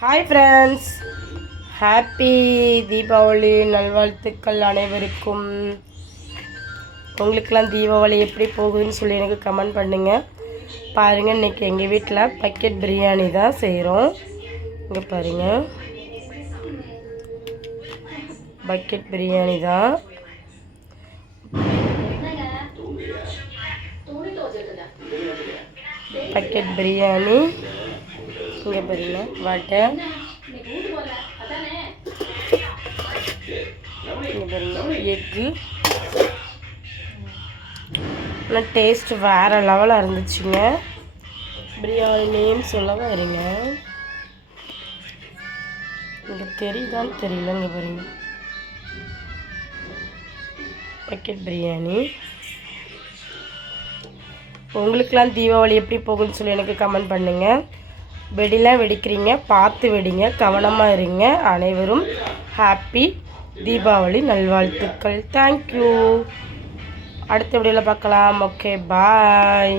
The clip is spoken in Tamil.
ஹாய் ஃப்ரெண்ட்ஸ் ஹாப்பி தீபாவளி நல்வாழ்த்துக்கள் அனைவருக்கும். உங்களுக்கெல்லாம் தீபாவளி எப்படி போகுதுன்னு சொல்லி எனக்கு கமெண்ட் பண்ணுங்கள் பாருங்கள் இன்றைக்கி எங்கள் வீட்டில் பக்கெட் பிரியாணி தான் செய்கிறோம் இங்கே பாருங்கள் பக்கெட் பிரியாணி தான். பக்கெட் பிரியாணி இங்கே பாருங்க வடை இங்கே பாருங்க எக்கு. ஆனால் டேஸ்ட் வேறு லெவலாக இருந்துச்சுங்க. பிரியாணி நேம் சொல்லவா இருங்க இங்கே தெரியுதான்னு தெரியல இங்கே பாருங்க. பக்கெட் பிரியாணி உங்களுக்கெல்லாம் தீபாவளி எப்படி போகும்னு சொல்லி எனக்கு கமெண்ட் பண்ணுங்கள் வெடிலாம் வெடிக்கிறீங்க பார்த்து வெடிங்க கவனமாக இருங்க. அனைவரும் ஹாப்பி தீபாவளி நல்வாழ்த்துக்கள். தேங்க்யூ அடுத்த வீடியோவில் பார்க்கலாம். Okay bye